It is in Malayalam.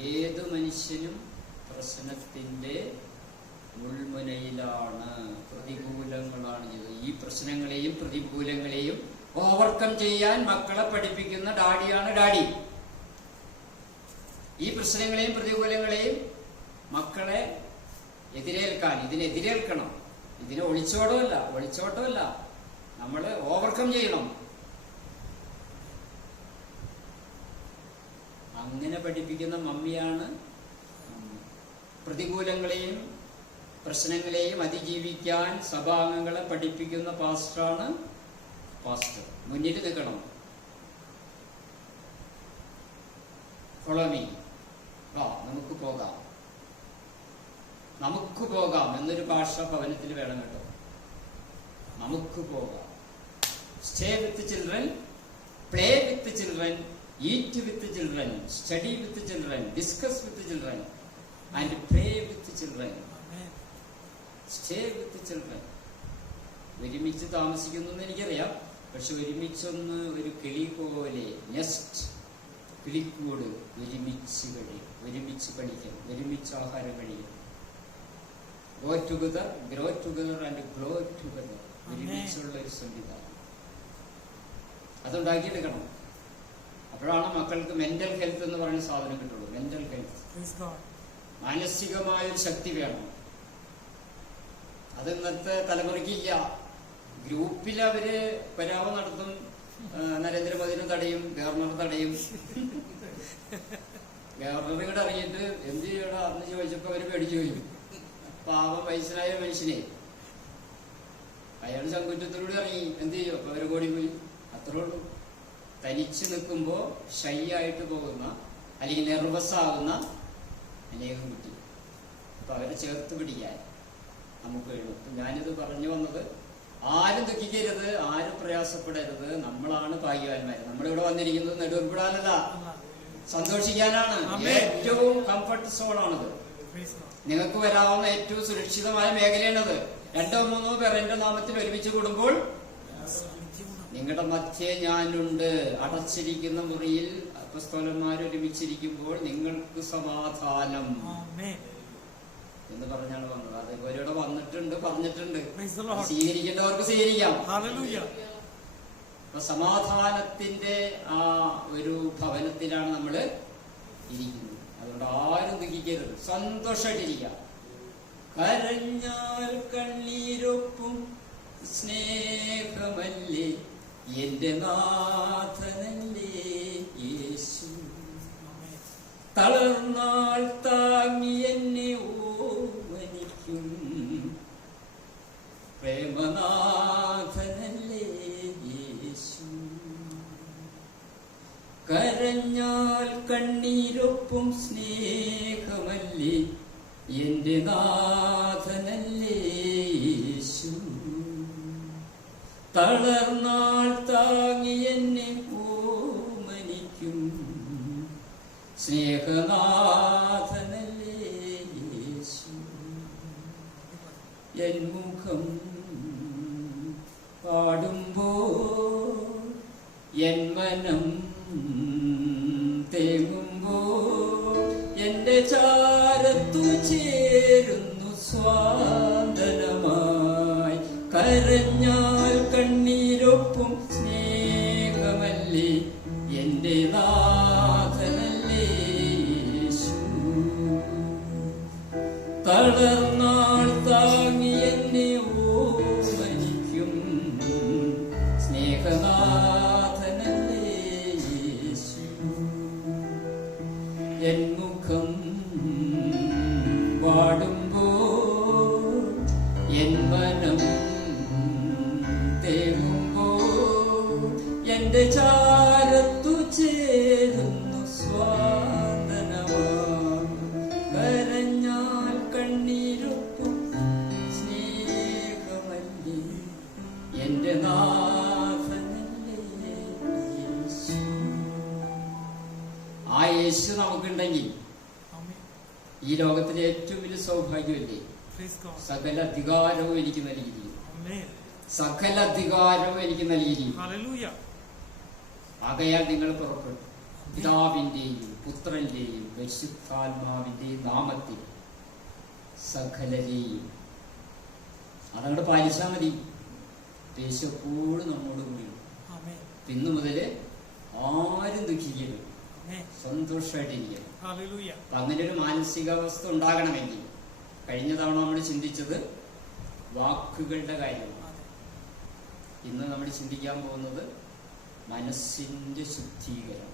ഏത് മനുഷ്യനും പ്രശ്നത്തിന്റെ ഉൾമുനയിലാണ്. പ്രതികൂലങ്ങളാണ് ഈ പ്രശ്നങ്ങളെയും പ്രതികൂലങ്ങളെയും ഓവർകം ചെയ്യാൻ മക്കളെ പഠിപ്പിക്കുന്ന ഡാഡിയാണ് ഡാഡി. ഈ പ്രശ്നങ്ങളെയും പ്രതികൂലങ്ങളെയും മക്കളെ എതിരേൽക്കാൻ ഇതിനെതിരേൽക്കണം ഇതിനെ ഒളിച്ചോട്ടമല്ല ഒളിച്ചോട്ടമല്ല. നമ്മൾ ഓവർകം ചെയ്യണം. അങ്ങനെ പഠിപ്പിക്കുന്ന മമ്മിയാണ് പ്രതികൂലങ്ങളെയും പ്രശ്നങ്ങളെയും അതിജീവിക്കാൻ സഭാംഗങ്ങളെ പഠിപ്പിക്കുന്ന പാസ്റ്ററാണ് പാസ്റ്റർ. മുന്നിൽ നിൽക്കണം. ഫോളോ വാ നമുക്ക് പോകാം. നമുക്ക് പോകാം എന്നൊരു ഭാഷ ഭവനത്തിൽ വേണം കേട്ടോ. നമുക്ക് പോകാം. Stay with children play with children eat with children study with children discuss with children and pray with children. Stay with with children ഒരുമിച്ച് താമസിക്കുന്നു എന്ന് എനിക്കറിയാം. പക്ഷെ ഒരുമിച്ചൊന്ന് ഒരു കിളി പോലെ നെസ്റ്റ് കിളിക്കൂട് ഒരുമിച്ച് കഴിയും ഒരുമിച്ച് കളിക്കും ഒരുമിച്ച് ആഹാരം കഴിയും go together grow together and grow together ഒരുമിച്ചുള്ള ഒരു സംവിധാനം. അതുണ്ടാക്കിയെടുക്കണം. അപ്പോഴാണ് മക്കൾക്ക് മെന്റൽ ഹെൽത്ത് എന്ന് പറയുന്ന സാധനം കിട്ടുള്ളൂ. മെന്റൽ ഹെൽത്ത് മാനസികമായൊരു മാനസികമായ ഒരു ശക്തി വേണം. അത് ഇന്നത്തെ തലമുറയ്ക്കില്ല. ഗ്രൂപ്പിൽ അവർ പരാമം നടത്തും. നരേന്ദ്രമോദിനെ തടയും ഗവർണർ തടയും. ഗവർണർ ഇവിടെ അറിഞ്ഞിട്ട് എന്ത് ചെയ്യടാ? അന്ന് ചോദിച്ചപ്പോ അവർ പേടിച്ചു പോയി. പാവം വയസ്സനായ മനുഷ്യനെ. അയാൾ ചങ്കുറ്റത്തിലൂടെ ഇറങ്ങി. എന്ത് ചെയ്യും? അപ്പൊ അവർ പോയി അത്രേ ഉള്ളൂ. തനിച്ച് നിൽക്കുമ്പോൾ ഷൈ ആയിട്ട് പോകുന്ന അല്ലെങ്കിൽ നെർവസ് ആകുന്ന അനേകം കുട്ടി അപ്പൊ അവരെ ചേർത്ത് പിടിക്കാൻ നമുക്ക് കഴിയും. അപ്പൊ ഞാനിത് പറഞ്ഞു വന്നത് ആരും ദുഃഖിക്കരുത് ആരും പ്രയാസപ്പെടരുത്. നമ്മളാണ് ഭാഗ്യവാന്മാര് നമ്മളിവിടെ വന്നിരിക്കുന്നത് നെടുവർപ്പിടാനല്ല സന്തോഷിക്കാനാണ്. ഏറ്റവും കംഫർട്ട് സോണാണിത് നിങ്ങൾക്ക് വരാവുന്ന ഏറ്റവും സുരക്ഷിതമായ മേഖലയാണത്. രണ്ടോ മൂന്നോ പേർ എന്റെ നാമത്തിൽ ഒരുമിച്ച് കൂടുമ്പോൾ നിങ്ങളുടെ മധ്യേ ഞാനുണ്ട്. അടച്ചിരിക്കുന്ന മുറിയിൽ അപ്പസ്തോലന്മാർ ഒരുമിച്ചിരിക്കുമ്പോൾ നിങ്ങൾക്ക് സമാധാനം. എന്ന് പറഞ്ഞാണ് വന്നത്. അത് ഇവരിവിടെ വന്നിട്ടുണ്ട് പറഞ്ഞിട്ടുണ്ട്. സ്വീകരിക്കേണ്ടവർക്ക് സ്വീകരിക്കാം. അപ്പൊ സമാധാനത്തിന്റെ ആ ഒരു ഭവനത്തിലാണ് നമ്മൾ ഇരിക്കുന്നത്. അതുകൊണ്ട് ആരും ദുഃഖിക്കരുത്. സന്തോഷമായിട്ടിരിക്കാം കരഞ്ഞാൽ കണ്ണീരൊപ്പും സ്നേഹമല്ലേ? എന്റെ നാഥനന്റെ യേശു. Amen. തളർന്നാൾ താങ്ങി എന്നെ ഓമനിക്കും പ്രേമനാഥനല്ലേ യേശു. കരഞ്ഞാൽ കണ്ണീരൊപ്പം സ്നേഹമല്ലേ. എന്റെ നാഥനല്ലേ തളർന്നാൾ താങ്ങി എന്നെ ഓമനിക്കും. സ്നേഹനാഥനല്ലേ യേശു. എൻ മുഖം പാടുമ്പോ എൻ മനം തേങ്ങുമ്പോ എന്റെ ചാരത്തു ചേരുന്നു സ്വാതനമായി കരഞ്ഞാൽ കണ്ണീരൊപ്പം സ്നേഹമല്ലേ? എന്റെ നാഥനല്ലേ തളർന്നാൾ താങ്ങി എന്നെ ഓമനിക്കും. സ്നേഹനാഥനല്ലേ എൻ മുഖം വാടുമ്പോ യേശു. ആ യേശു നമുക്കുണ്ടെങ്കിൽ. ഈ ലോകത്തിലെ ഏറ്റവും വലിയ സൗഭാഗ്യമല്ലേ? സകല അധികാരവും എനിക്ക് നൽകിയിരിക്കുന്നു. Amen. സകല അധികാരവും എനിക്ക് നൽകിയിരിക്കുന്നു. അകയാൽ ആകയാൽ നിങ്ങൾ പുറപ്പെട്ടു. പിതാവിന്റെയും പുത്രന്റെയും പരിശുദ്ധാത്മാവിന്റെയും നാമത്തിൽ സകലരെയും. അതങ്ങോട്ട് പാലിച്ചാൽ മതി. യേശു എപ്പോഴും നമ്മോട് കൂടി ഇന്ന് മുതൽ ആരും ദുഃഖിക്കരുത്. സന്തോഷമായിട്ടിരിക്കണം അങ്ങനെ ഒരു മാനസികാവസ്ഥ ഉണ്ടാകണമെങ്കിൽ കഴിഞ്ഞ തവണ നമ്മൾ ചിന്തിച്ചത് വാക്കുകളുടെ കാര്യമാണ്. ഇന്ന് നമ്മൾ ചിന്തിക്കാൻ പോകുന്നത് മനസ്സിന്റെ ശുദ്ധീകരണം.